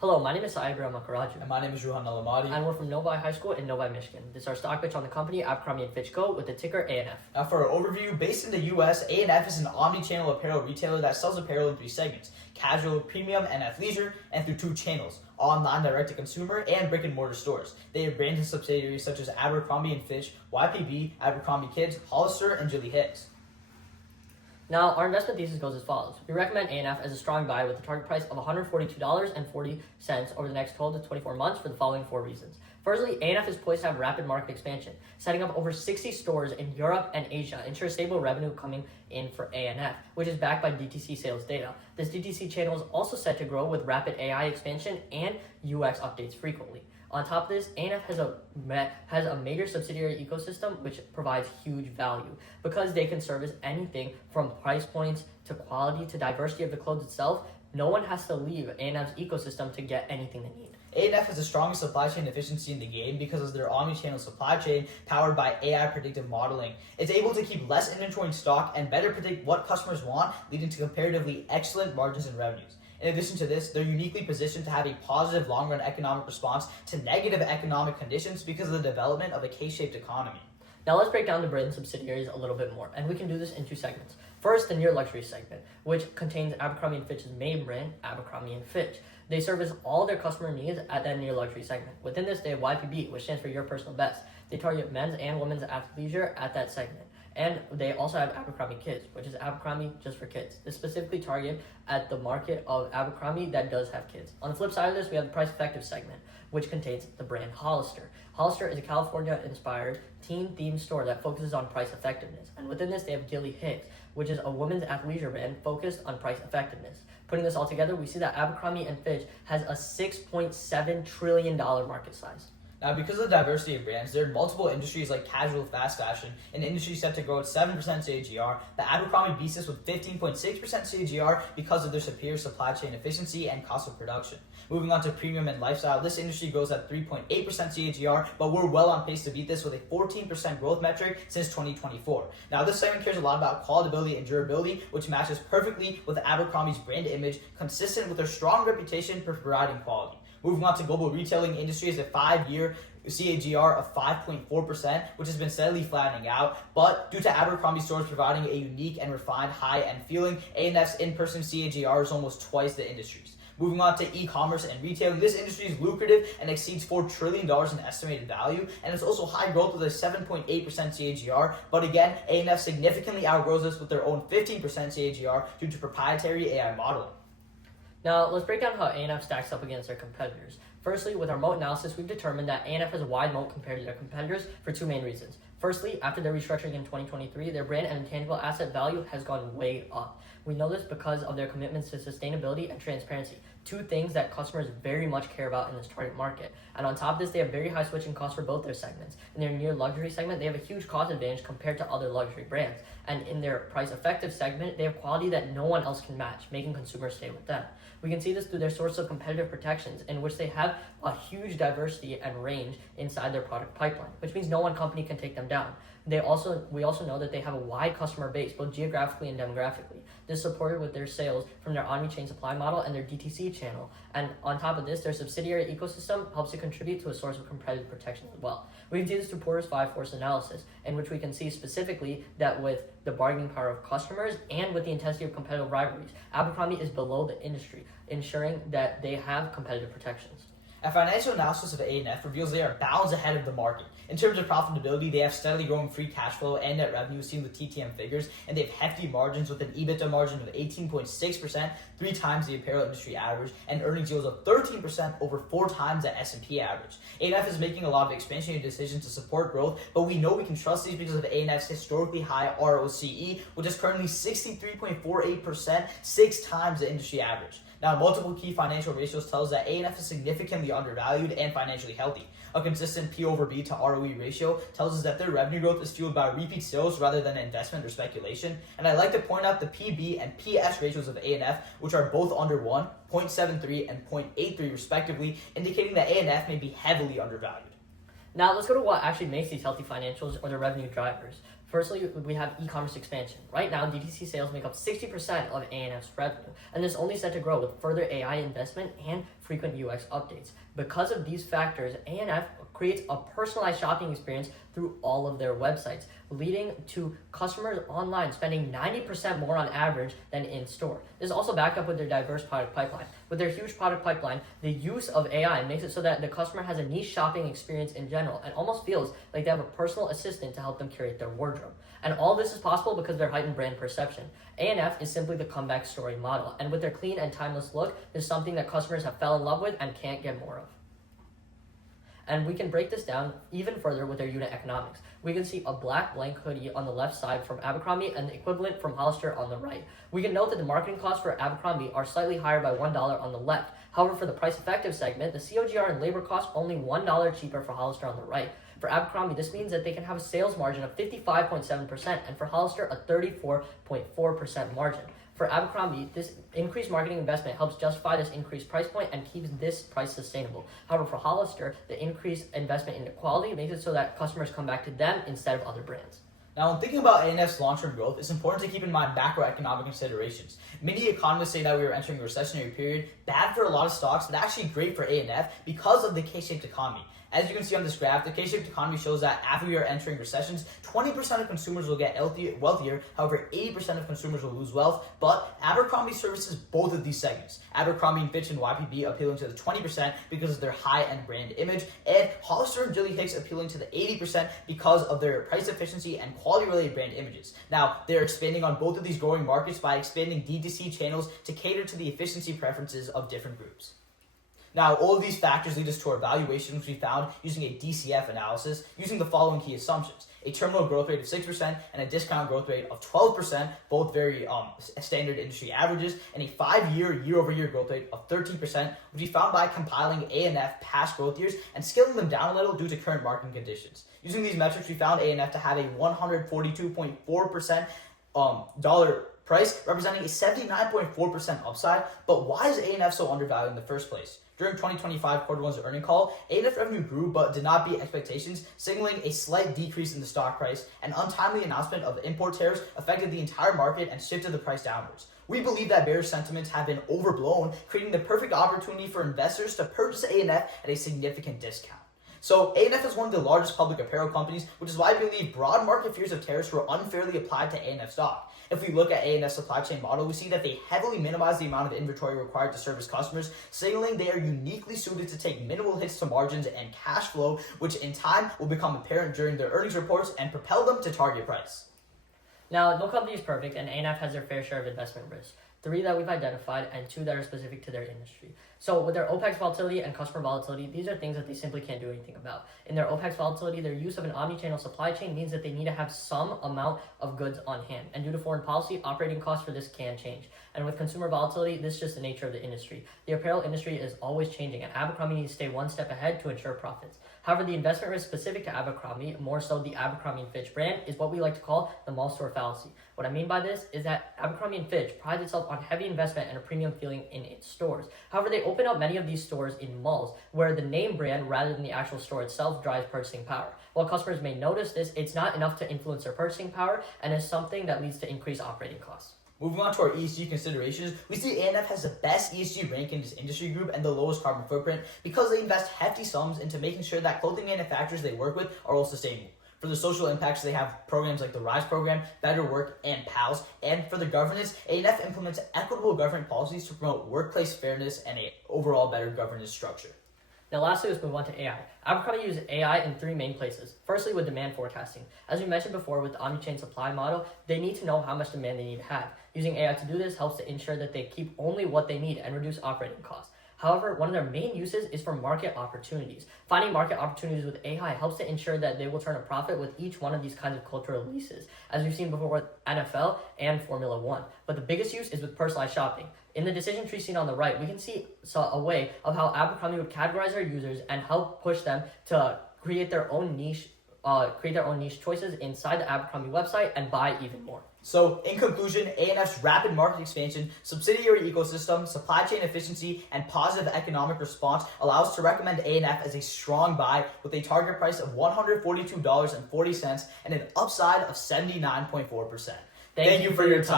Hello, my name is Abhiram Akkaraju. And my name is Ruhan Nalamati. And we're from Novi High School in Novi, Michigan. This is our stock pitch on the company Akkaraju Fitch Co. with the ticker ANF. Now for our overview, based in the US, ANF is an omni-channel apparel retailer that sells apparel in three segments: casual, premium, and athleisure, and through two channels: online direct-to-consumer and brick-and-mortar stores. They have brands and subsidiaries such as Abercrombie & Fitch, YPB, Abercrombie Kids, Hollister, and Gilly Hicks. Now, our investment thesis goes as follows. We recommend ANF as a strong buy with a target price of $142.40 over the next 12 to 24 months for the following four reasons. Firstly, ANF is poised to have rapid market expansion. Setting up over 60 stores in Europe and Asia ensures stable revenue coming in for ANF, which is backed by DTC sales data. This DTC channel is also set to grow with rapid AI expansion and UX updates frequently. On top of this, ANF has a major subsidiary ecosystem which provides huge value because they can service anything from price points to quality to diversity of the clothes itself. No one has to leave ANF's ecosystem to get anything they need. ANF has the strongest supply chain efficiency in the game because of their omni-channel supply chain powered by AI predictive modeling. It's able to keep less inventory in stock and better predict what customers want, leading to comparatively excellent margins and revenues. In addition to this, they're uniquely positioned to have a positive long-run economic response to negative economic conditions because of the development of a K-shaped economy. Now let's break down the brand subsidiaries a little bit more, and we can do this in two segments. First, the near luxury segment, which contains Abercrombie & Fitch's main brand, Abercrombie & Fitch. They service all their customer needs at that near luxury segment. Within this, they have YPB, which stands for Your Personal Best. They target men's and women's athleisure at that segment. And they also have Abercrombie Kids, which is Abercrombie just for kids. They specifically target at the market of Abercrombie that does have kids. On the flip side of this, we have the price effective segment, which contains the brand Hollister. Hollister is a California-inspired teen-themed store that focuses on price effectiveness. And within this, they have Gilly Hicks, which is a women's athleisure brand focused on price effectiveness. Putting this all together, we see that Abercrombie & Fitch has a $6.7 trillion market size. Now, because of the diversity of brands, there are multiple industries like casual fast fashion, an industry set to grow at 7% CAGR. The Abercrombie beats this with 15.6% CAGR because of their superior supply chain efficiency and cost of production. Moving on to premium and lifestyle, this industry grows at 3.8% CAGR, but we're well on pace to beat this with a 14% growth metric since 2024. Now, this segment cares a lot about quality and durability, which matches perfectly with Abercrombie's brand image, consistent with their strong reputation for providing quality. Moving on to global retailing industry is a 5-year CAGR of 5.4%, which has been steadily flattening out. But due to Abercrombie stores providing a unique and refined high-end feeling, ANF's in-person CAGR is almost twice the industry's. Moving on to e-commerce and retailing, this industry is lucrative and exceeds $4 trillion in estimated value, and it's also high growth with a 7.8% CAGR. But again, ANF significantly outgrows this with their own 15% CAGR due to proprietary AI modeling. Now, let's break down how ANF stacks up against their competitors. Firstly, with our moat analysis, we've determined that ANF has a wide moat compared to their competitors for two main reasons. Firstly, after their restructuring in 2023, their brand and intangible asset value has gone way up. We know this because of their commitments to sustainability and transparency, two things that customers very much care about in this target market. And on top of this, they have very high switching costs for both their segments. In their near luxury segment, they have a huge cost advantage compared to other luxury brands. And in their price effective segment, they have quality that no one else can match, making consumers stay with them. We can see this through their source of competitive protections, in which they have a huge diversity and range inside their product pipeline, which means no one company can take them down. We also know that they have a wide customer base, both geographically and demographically. This is supported with their sales from their omni-chain supply model and their DTC channel. And on top of this, their subsidiary ecosystem helps to contribute to a source of competitive protection as well. We can see this through Porter's 5-force analysis, in which we can see specifically that with the bargaining power of customers and with the intensity of competitive rivalries, Abercrombie is below the industry, ensuring that they have competitive protections. A financial analysis of ANF reveals they are bounds ahead of the market. In terms of profitability, they have steadily growing free cash flow and net revenue seen with TTM figures, and they have hefty margins with an EBITDA margin of 18.6%, 3 times the apparel industry average, and earnings yields of 13%, over 4 times the S&P average. ANF is making a lot of expansionary decisions to support growth, but we know we can trust these because of ANF's historically high ROCE, which is currently 63.48%, 6 times the industry average. Now, multiple key financial ratios tell us that ANF is significantly undervalued and financially healthy. A consistent P over B to ROE ratio tells us that their revenue growth is fueled by repeat sales rather than investment or speculation. And I'd like to point out the PB and PS ratios of ANF, which are both under 1, 0.73 and 0.83 respectively, indicating that ANF may be heavily undervalued. Now, let's go to what actually makes these healthy financials or their revenue drivers. Firstly, we have e-commerce expansion. Right now, DTC sales make up 60% of ANF's revenue, and this is only set to grow with further AI investment and frequent UX updates. Because of these factors, ANF creates a personalized shopping experience through all of their websites, leading to customers online spending 90% more on average than in store. This is also backed up with their diverse product pipeline. With their huge product pipeline, the use of AI makes it so that the customer has a niche shopping experience in general and almost feels like they have a personal assistant to help them curate their wardrobe. And all this is possible because of their heightened brand perception. ANF is simply the comeback story model, and with their clean and timeless look, there's something that customers have fell in love with and can't get more of. And we can break this down even further with their unit economics. We can see a black blank hoodie on the left side from Abercrombie and the equivalent from Hollister on the right. We can note that the marketing costs for Abercrombie are slightly higher by $1 on the left. However, for the price effective segment, the COGR and labor costs only $1 cheaper for Hollister on the right. For Abercrombie, this means that they can have a sales margin of 55.7%, and for Hollister, a 34.4% margin. For Abercrombie, this increased marketing investment helps justify this increased price point and keeps this price sustainable. However, for Hollister, the increased investment in quality makes it so that customers come back to them instead of other brands. Now, when thinking about ANF's long-term growth, it's important to keep in mind macroeconomic considerations. Many economists say that we are entering a recessionary period, bad for a lot of stocks, but actually great for ANF because of the K-shaped economy. As you can see on this graph, the K-shaped economy shows that after we are entering recessions, 20% of consumers will get wealthier, however, 80% of consumers will lose wealth, but Abercrombie services both of these segments. Abercrombie and Fitch and YPB appealing to the 20% because of their high-end brand image, and Hollister and Gilly Hicks appealing to the 80% because of their price efficiency and quality-related brand images. Now, they're expanding on both of these growing markets by expanding D2C channels to cater to the efficiency preferences of different groups. Now, all of these factors lead us to our valuation, which we found using a DCF analysis using the following key assumptions. A terminal growth rate of 6% and a discount growth rate of 12%, both very standard industry averages, and a 5-year year-over-year growth rate of 13%, which we found by compiling ANF past growth years and scaling them down a little due to current market conditions. Using these metrics, we found ANF to have a 142.4% dollar price, representing a 79.4% upside. But why is ANF so undervalued in the first place? During 2025 quarter one's earning call, ANF revenue grew but did not beat expectations, signaling a slight decrease in the stock price. An untimely announcement of import tariffs affected the entire market and shifted the price downwards. We believe that bearish sentiments have been overblown, creating the perfect opportunity for investors to purchase ANF at a significant discount. So ANF is one of the largest public apparel companies, which is why I believe broad market fears of tariffs were unfairly applied to ANF stock. If we look at ANF's supply chain model, we see that they heavily minimize the amount of inventory required to service customers, signaling they are uniquely suited to take minimal hits to margins and cash flow, which in time will become apparent during their earnings reports and propel them to target price. Now, no company is perfect, and ANF has their fair share of investment risks. 3 that we've identified and 2 that are specific to their industry. So with their OPEX volatility and customer volatility, these are things that they simply can't do anything about. In their OPEX volatility, their use of an omni-channel supply chain means that they need to have some amount of goods on hand. And due to foreign policy, operating costs for this can change. And with consumer volatility, this is just the nature of the industry. The apparel industry is always changing, and Abercrombie needs to stay one step ahead to ensure profits. However, the investment risk specific to Abercrombie, more so the Abercrombie & Fitch brand, is what we like to call the mall store fallacy. What I mean by this is that Abercrombie & Fitch prides itself on heavy investment and a premium feeling in its stores. However, they open up many of these stores in malls, where the name brand rather than the actual store itself drives purchasing power. While customers may notice this, it's not enough to influence their purchasing power, and is something that leads to increased operating costs. Moving on to our ESG considerations, we see ANF has the best ESG rank in this industry group and the lowest carbon footprint because they invest hefty sums into making sure that clothing manufacturers they work with are all sustainable. For the social impacts, they have programs like the RISE program, Better Work, and PALS. And for the governance, ANF implements equitable government policies to promote workplace fairness and an overall better governance structure. Now lastly, let's move on to AI. Abercrombie uses AI in 3 main places. Firstly, with demand forecasting. As we mentioned before with the omni-chain supply model, they need to know how much demand they need to have. Using AI to do this helps to ensure that they keep only what they need and reduce operating costs. However, one of their main uses is for market opportunities. Finding market opportunities with AI helps to ensure that they will turn a profit with each one of these kinds of cultural releases, as we've seen before with NFL and Formula One. But the biggest use is with personalized shopping. In the decision tree seen on the right, we can see a way of how Abercrombie would categorize their users and help push them to create their own niche choices inside the Abercrombie website and buy even more. So, in conclusion, ANF's rapid market expansion, subsidiary ecosystem, supply chain efficiency, and positive economic response allow us to recommend ANF as a strong buy with a target price of $142.40 and an upside of 79.4%. Thank you for your time.